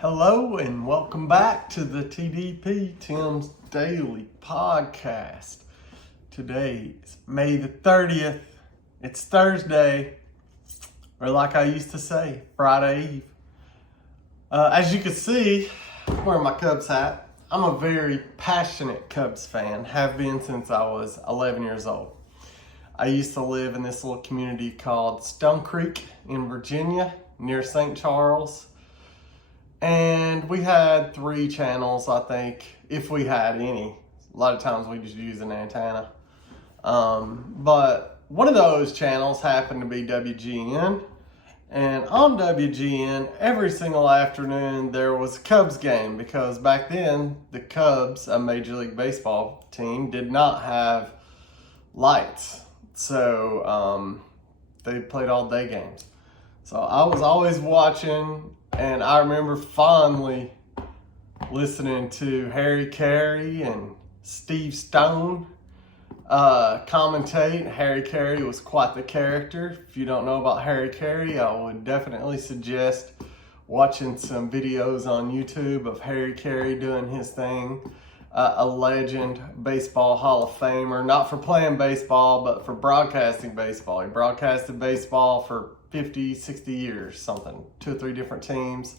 Hello and welcome back to the TDP, Tim's Daily Podcast. Today is May the 30th. It's Thursday, or like I used to say, Friday Eve. As you can see, I'm wearing my Cubs hat. I'm a very passionate Cubs fan, have been since I was 11 years old. I used to live in this little community called Stone Creek in Virginia, near St. Charles. And we had 3 channels, I think, if we had any. A lot of times we just use an antenna. But one of those channels happened to be WGN. And on WGN, every single afternoon, there was a Cubs game. Because back then, the Cubs, a Major League Baseball team, did not have lights. So they played all day games. So I was always watching. And I remember fondly listening to Harry Caray and Steve Stone commentate. Harry Caray was quite the character. If you don't know about Harry Caray, I would definitely suggest watching some videos on YouTube of Harry Caray doing his thing. A legend, baseball Hall of Famer, not for playing baseball, but for broadcasting baseball. He broadcasted baseball for 50, 60 years, something, 2 or 3 different teams.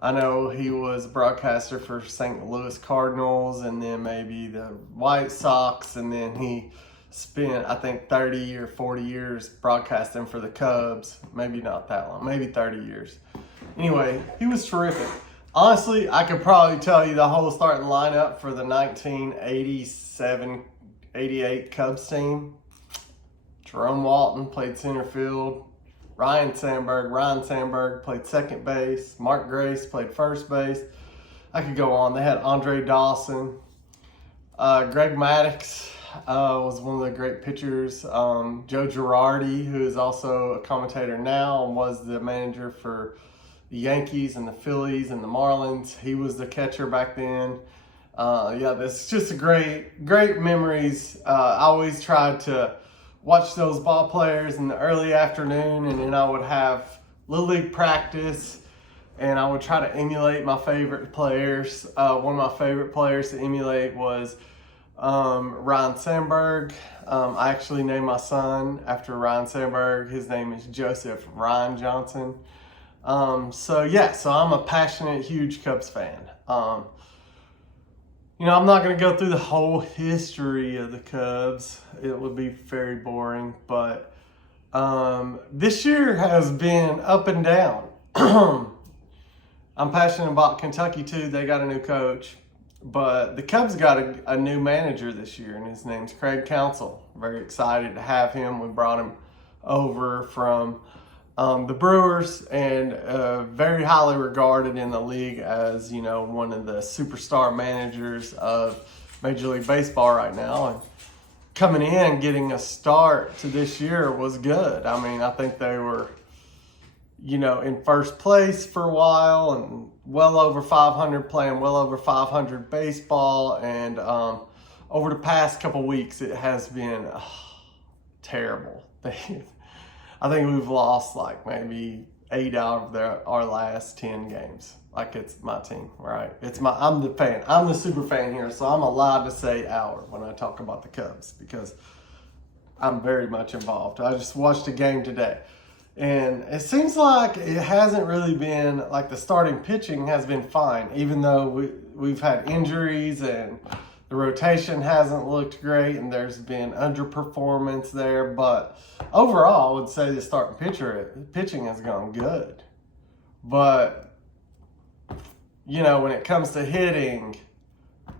I know he was a broadcaster for St. Louis Cardinals and then maybe the White Sox, and then he spent, I think, 30 or 40 years broadcasting for the Cubs. Maybe not that long, maybe 30 years. Anyway, he was terrific. Honestly, I could probably tell you the whole starting lineup for the 1987-88 Cubs team. Jerome Walton played center field. Ryan Sandberg played second base. Mark Grace played first base. I could go on. They had Andre Dawson. Greg Maddux was one of the great pitchers. Joe Girardi, who is also a commentator now and was the manager for the Yankees and the Phillies and the Marlins. He was the catcher back then. That's just a great memories. I always tried to watch those ball players in the early afternoon, and then I would have Little League practice, and I would try to emulate my favorite players. One of my favorite players to emulate was Ryan Sandberg. I actually named my son after Ryan Sandberg. His name is Joseph Ryan Johnson. So I'm a passionate, huge Cubs fan. I'm not going to go through the whole history of the Cubs. It would be very boring, but this year has been up and down. I'm passionate about Kentucky too. They got a new coach, but the Cubs got a new manager this year, and his name's Craig Counsell. Very excited to have him. We brought him over from the Brewers, and very highly regarded in the league as, one of the superstar managers of Major League Baseball right now. And coming in, getting a start to this year was good. I mean, I think they were, in first place for a while and well over 500, playing well over 500 baseball. And over the past couple weeks, it has been terrible. I think we've lost like maybe 8 out of our last 10 games. Like, it's my team, right? I'm the fan. I'm the super fan here, so I'm allowed to say our when I talk about the Cubs because I'm very much involved. I just watched a game today, and it seems like it hasn't really been, like, the starting pitching has been fine, even though we've had injuries and the rotation hasn't looked great, and there's been underperformance there. But overall, I would say the starting pitching has gone good. But, when it comes to hitting,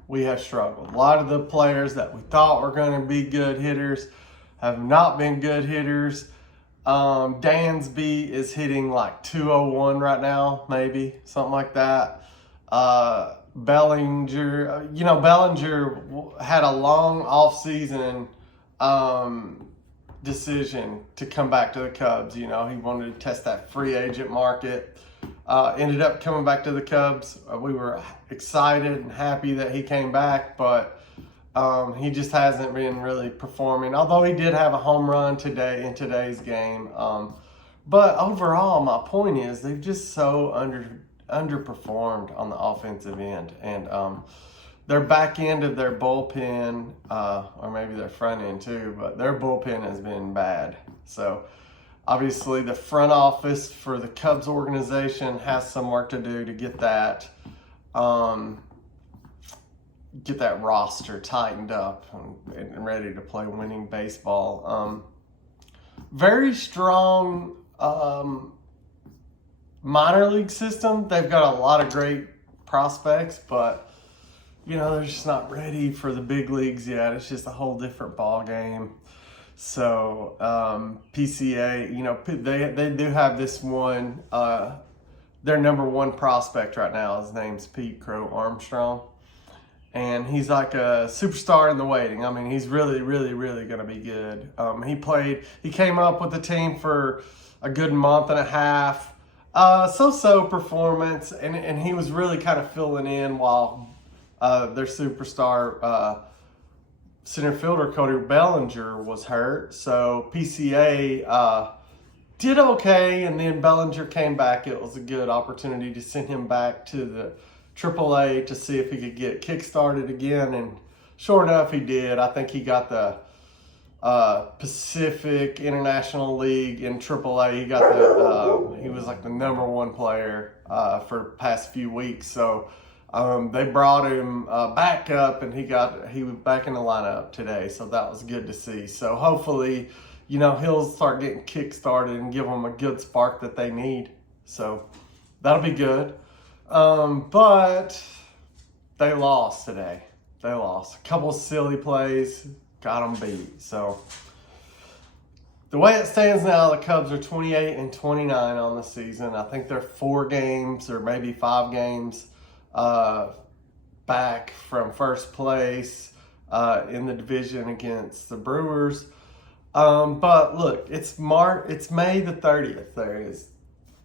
we have struggled. A lot of the players that we thought were going to be good hitters have not been good hitters. Dansby is hitting like 201 right now, maybe, something like that. Bellinger had a long off-season decision to come back to the Cubs. He wanted to test that free agent market. Ended up coming back to the Cubs. We were excited and happy that he came back, but he just hasn't been really performing. Although he did have a home run today in today's game. But overall, my point is they've just so underperformed on the offensive end. And their back end of their bullpen, or maybe their front end too, but their bullpen has been bad. So obviously the front office for the Cubs organization has some work to do to get that roster tightened up and ready to play winning baseball. Very strong minor league system. They've got a lot of great prospects, but they're just not ready for the big leagues yet. It's just a whole different ball game. So PCA, they do have this one. Their number one prospect right now, his name's Pete Crow Armstrong. And he's like a superstar in the waiting. I mean, he's really, really, really going to be good. He came up with the team for a good month and a half. So-so performance. And he was really kind of filling in while their superstar center fielder Cody Bellinger was hurt. So PCA did okay, and then Bellinger came back. It was a good opportunity to send him back to the AAA to see if he could get kick-started again, and sure enough, he did. I think he got the Pacific International League in AAA. He got he was like the number one player for the past few weeks. So they brought him back up, and he was back in the lineup today. So that was good to see. So hopefully, he'll start getting kick-started and give them a good spark that they need. So that'll be good. But they lost today. They lost. A couple silly plays, got them beat. So the way it stands now, the Cubs are 28-29 on the season. I think they're 4 games or maybe 5 games back from first place in the division against the Brewers. But look, it's May the 30th. There is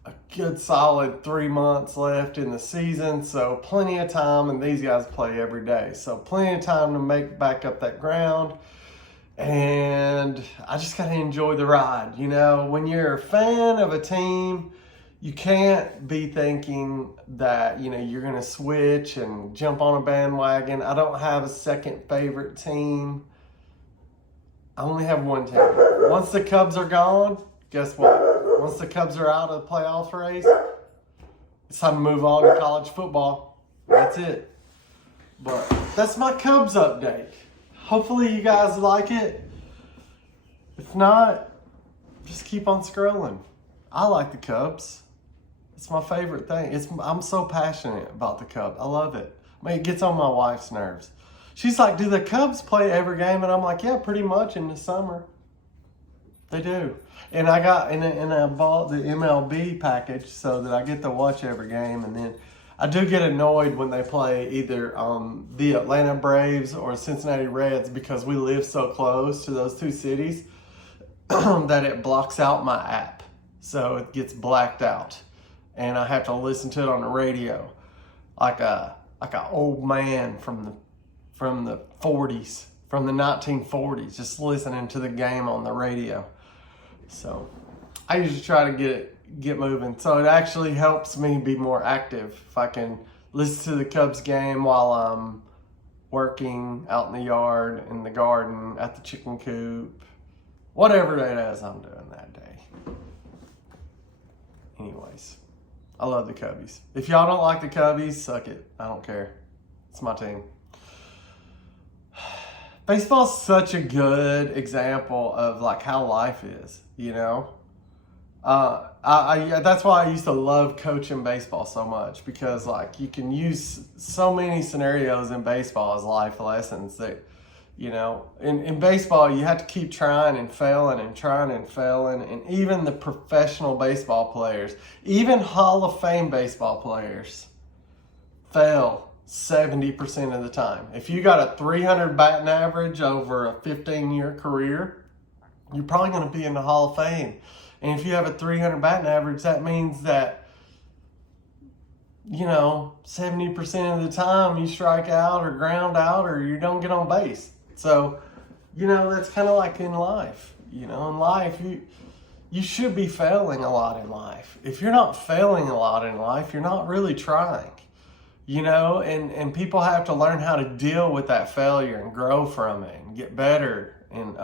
a good solid 3 months left in the season, so plenty of time, and these guys play every day, so plenty of time to make back up that ground. And I just got to enjoy the ride. When you're a fan of a team, you can't be thinking that you're going to switch and jump on a bandwagon. I don't have a second favorite team. I only have one team. Once the Cubs are gone, guess what? Once the Cubs are out of the playoff race, it's time to move on to college football. That's it. But that's my Cubs update. Hopefully you guys like it. If not, just keep on scrolling. I like the Cubs. It's my favorite thing. I'm so passionate about the Cubs. I love it. I mean, it gets on my wife's nerves. She's like, do the Cubs play every game? And I'm like, yeah, pretty much in the summer. They do. And I bought the MLB package so that I get to watch every game. And then I do get annoyed when they play either the Atlanta Braves or Cincinnati Reds, because we live so close to those two cities that it blocks out my app. So it gets blacked out. And I have to listen to it on the radio like a old man from the 40s, from the 1940s, just listening to the game on the radio. So I usually try to get moving. So it actually helps me be more active if I can listen to the Cubs game while I'm working out in the yard, in the garden, at the chicken coop, whatever it is I'm doing that day. Anyways, I love the Cubbies. If y'all don't like the Cubbies, suck it. I don't care. It's my team. Baseball's such a good example of like how life is, that's why I used to love coaching baseball so much, because like you can use so many scenarios in baseball as life lessons that, in baseball you have to keep trying and failing and trying and failing. And even the professional baseball players, even Hall of Fame baseball players, fail 70% of the time. If you got a 300 batting average over a 15-year career, you're probably going to be in the Hall of Fame. And if you have a 300 batting average, that means that, 70% of the time you strike out or ground out or you don't get on base. So, that's kind of like in life. In life, you should be failing a lot in life. If you're not failing a lot in life, you're not really trying. And people have to learn how to deal with that failure and grow from it and get better. And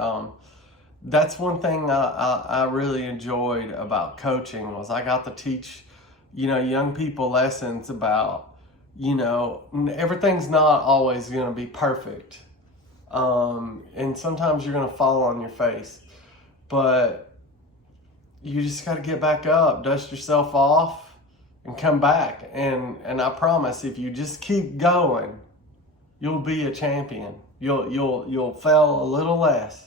that's one thing I really enjoyed about coaching was I got to teach, young people lessons about, everything's not always going to be perfect. And sometimes you're going to fall on your face, but you just got to get back up, dust yourself off, and come back. And I promise, if you just keep going, you'll be a champion. You'll fail a little less,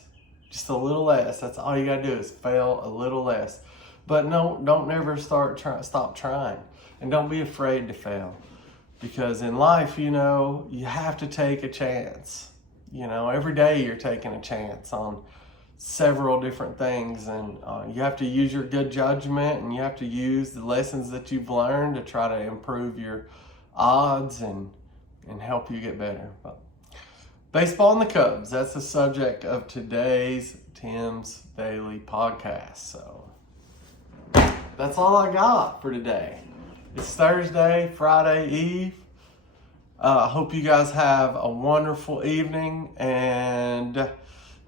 just a little less. That's all you gotta do is fail a little less. But don't never stop trying, and don't be afraid to fail, because in life, you have to take a chance. Every day you're taking a chance on several different things, and you have to use your good judgment, and you have to use the lessons that you've learned to try to improve your odds and help you get better. But baseball and the Cubs, that's the subject of today's Tim's Daily Podcast. So that's all I got for today. It's Thursday, Friday Eve. I hope you guys have a wonderful evening, and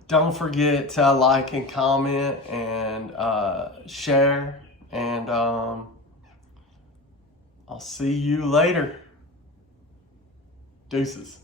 don't forget to like and comment and share. And I'll see you later. Deuces.